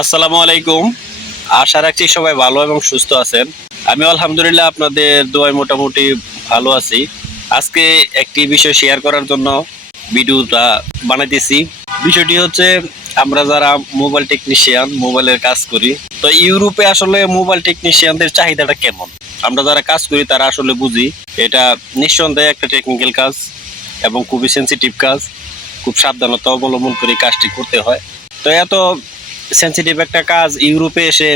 আসসালামু আলাইকুম। আশা রাখছি সবাই ভালো এবং সুস্থ আছেন। আমি আলহামদুলিল্লাহ আপনাদের দোয়ায় মোটামুটি ভালো আছি। আজকে একটি বিষয় শেয়ার করার জন্য ভিডিওটা বানাইতেছি। বিষয়টি হচ্ছে, আমরা যারা মোবাইল টেকনিশিয়ান মোবাইলের কাজ করি, তো ইউরোপে আসলে মোবাইল টেকনিশিয়ানদের চাহিদাটা কেমন? আমরা যারা কাজ করি, তারা আসলে বুঝি, এটা নিঃসন্দেহে একটা টেকনিক্যাল কাজ এবং খুবই সেন্সিটিভ কাজ। খুব সাবধানতা অবলম্বন করে কাজটি করতে হয়। তো এত সেন্সিটিভ একটা কাজ ইউরোপে এসে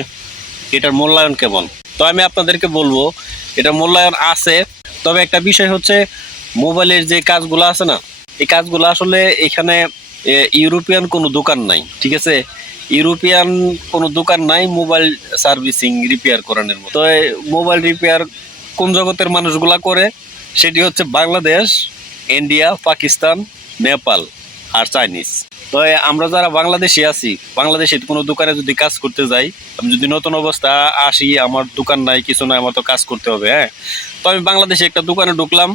এটার মূল্যায়ন কেমন তো আমি আপনাদেরকে বলব, এটা মূল্যায়ন আছে, তবে একটা বিষয় হচ্ছে মোবাইলের যে কাজগুলো আছে না, এই কাজগুলো আসলে এখানে ইউরোপিয়ান কোনো দোকান নাই, ঠিক আছে? ইউরোপিয়ান কোনো দোকান নাই মোবাইল সার্ভিসিং রিপেয়ার করানোর মতো। তো মোবাইল রিপেয়ার কোন জগতের মানুষগুলা করে? সেটি হচ্ছে বাংলাদেশ, ইন্ডিয়া, পাকিস্তান, নেপাল আর চাইনিজ। তো আমরা যারা বাংলাদেশি আছি, বাংলাদেশে কোনো দোকানে যদি কাজ করতে যাই, আমি যদি নতুন অবস্থা আসি, আমার দোকান নাই, কিছু নাই, আমার তো কাজ করতে হবে হ্যাঁ? তো আমি বাংলাদেশে একটা দোকানে ঢুকলাম।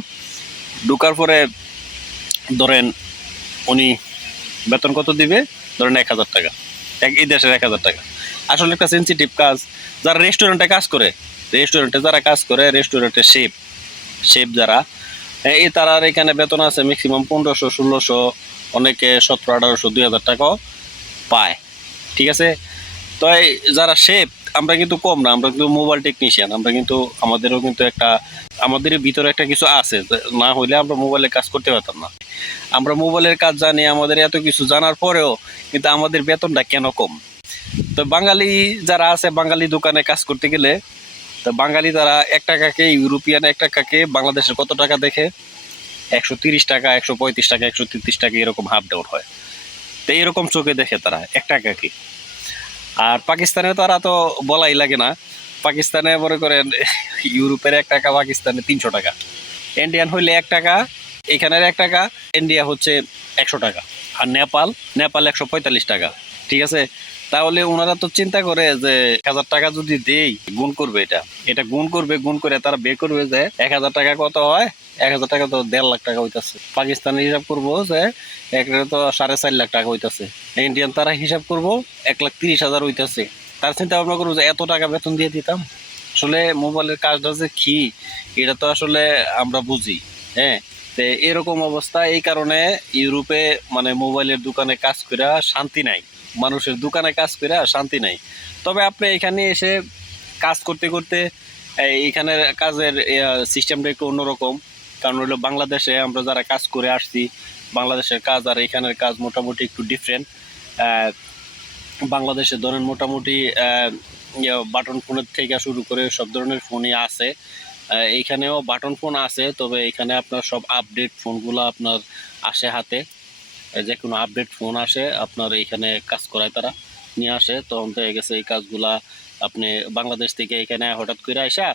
ঢুকার পরে ধরেন উনি বেতন কত দিবে? ধরেন এক হাজার টাকা। এক, এই দেশের এক হাজার টাকা। আসলে একটা সেন্সিটিভ কাজ। যারা রেস্টুরেন্টে কাজ করে রেস্টুরেন্টে যারা কাজ করে রেস্টুরেন্টের শেপ শেপ যারা এই তারার এখানে বেতন আছে ম্যাক্সিমাম পনেরোশো, ষোলোশো, অনেকে সতেরো, আঠারোশো, দুই হাজার টাকাও পায়। ঠিক আছে? তো যারা শেপ আমরা কিন্তু কম না, আমরা কিন্তু মোবাইল টেকনিশিয়ান আমরা কিন্তু আমাদেরও কিন্তু একটা আমাদের ভিতরে একটা কিছু আছে না হইলে আমরা মোবাইলে কাজ করতে পারতাম না। আমরা মোবাইলের কাজ জানি, আমাদের এত কিছু জানার পরেও কিন্তু আমাদের বেতনটা কেন কম? তো বাঙালি যারা আছে, বাঙালি দোকানে কাজ করতে গেলে বাঙালি তারা এক টাকাকে ইউরোপিয়ান এক টাকাকে বাংলাদেশের কত টাকা দেখে? একশো তিরিশ টাকা, একশো পঁয়ত্রিশ টাকা, একশো তেত্রিশ টাকা এরকম হাফ ডাউন হয়। তো এরকম চোখে দেখে তারা, এক টাকাকে আর পাকিস্তানে তারা তো বলাই লাগে না। পাকিস্তানে মনে করেন ইউরোপের এক টাকা, পাকিস্তানে তিনশো টাকা। ইন্ডিয়ান হইলে এক টাকা, এখানের এক টাকা, ইন্ডিয়া হচ্ছে একশো টাকা। আর নেপাল নেপাল একশো পঁয়তাল্লিশ টাকা। ঠিক আছে? তাহলে ওনারা তো চিন্তা করে যে এক হাজার টাকা যদি দেই, গুণ করবে এটা। এটা গুণ করবে, গুণ করে তারা বের করবে যে এক হাজার টাকা কত হয়? এক হাজার টাকা তো দেড় লাখ টাকা হইতাছে। পাকিস্তানের হিসাব করব যে একটা তো সাড়ে চার লাখ টাকা হইতাছে। ইন্ডিয়ান তারা হিসাব করব এক লাখ তিরিশ হাজার হইতাছে। তার চিন্তা ভাবনা করব যে এত টাকা বেতন দিয়ে দিতাম। আসলে মোবাইলের কাজটা যে কি, এটা তো আসলে আমরা বুঝি হ্যাঁ? তো এরকম অবস্থা, এই কারণে ইউরোপে মানে মোবাইলের দোকানে কাজ করে শান্তি নাই। মানুষের দোকানে কাজ করে শান্তি নাই। তবে আপনি এখানে এসে কাজ করতে করতে, এই এখানের কাজের সিস্টেমটা একটু অন্যরকম। কারণ হলো বাংলাদেশে আমরা যারা কাজ করে আসছি, বাংলাদেশের কাজ আর এখানের কাজ মোটামুটি একটু ডিফারেন্ট বাংলাদেশে ধরেন মোটামুটি বাটন ফোনের থেকে শুরু করে সব ধরনের ফোনই আছে। এইখানেও বাটন ফোন আছে, তবে এখানে আপনার সব আপডেট ফোনগুলো আপনার আসে হাতে। যে কোনো আপডেট ফোন আসে, আপনার এখানে কাজ করায় তারা, নিয়ে আসে। তখন তো গেছে এই কাজগুলা, আপনি বাংলাদেশ থেকে এখানে হঠাৎ করে আসা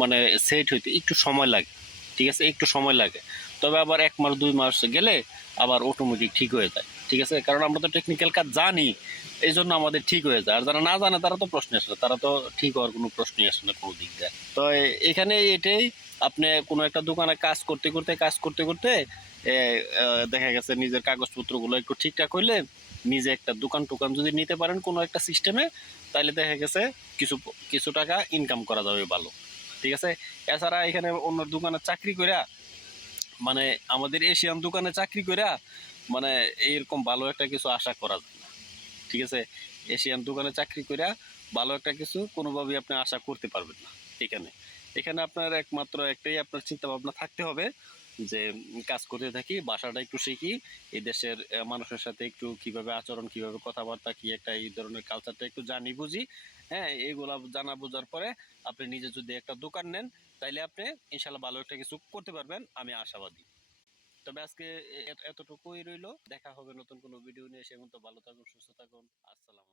মানে সেট হইতে একটু সময় লাগে, ঠিক আছে? একটু সময় লাগে। তবে আবার এক মাস, দুই মাস গেলে আবার অটোমেটিক ঠিক হয়ে যায়, ঠিক আছে? কারণ আমরা তো টেকনিক্যাল কাজ জানি এই জন্য আমাদের ঠিক হয়ে যায়। আর যারা না জানে, তারা তো প্রশ্ন আসে না। তারা তো ঠিক হওয়ার কোনো প্রশ্নই আসে না কোনো দিক দিয়ে। তো এখানে এটাই, আপনি কোনো একটা দোকানে কাজ করতে করতে, কাজ করতে করতে দেখা গেছে নিজের কাগজপত্রগুলো একটু ঠিকঠাক হইলে নিজে একটা দোকান টোকান যদি নিতে পারেন কোনো একটা সিস্টেমে তাহলে দেখা গেছে কিছু কিছু টাকা ইনকাম করা যাবে ভালো। ঠিক আছে? এছাড়া এখানে অন্য দোকানে চাকরি কইরা মানে আমাদের এশিয়ান দোকানে চাকরি কইরা মানে এইরকম ভালো একটা কিছু আশা করা যায় না। ঠিক আছে? এশিয়ান দোকানে চাকরি কইরা ভালো একটা কিছু কোনোভাবেই আপনি আশা করতে পারবেন না এখানে। এখানে আপনার একমাত্র একটাই আপনার চিন্তা ভাবনা থাকতে হবে যে কাজ করতে থাকি ভাষাটা একটু শিখি, এই দেশের মানুষের সাথে একটু কীভাবে আচরণ, কীভাবে কথাবার্তা, কি একটা এই ধরনের কালচারটা একটু জানি, বুঝি। হ্যাঁ এইগুলা জানা বোঝার পরে আপনি নিজে যদি একটা দোকান নেন, তাইলে আপনি ইনশাল্লাহ ভালো একটা কিছু করতে পারবেন, আমি আশাবাদী। তবে আজকে এতটুকুই রইল। দেখা হবে নতুন কোনো ভিডিও নিয়ে, সে মতো ভালো থাকুন, সুস্থ থাকুন। আসসালাম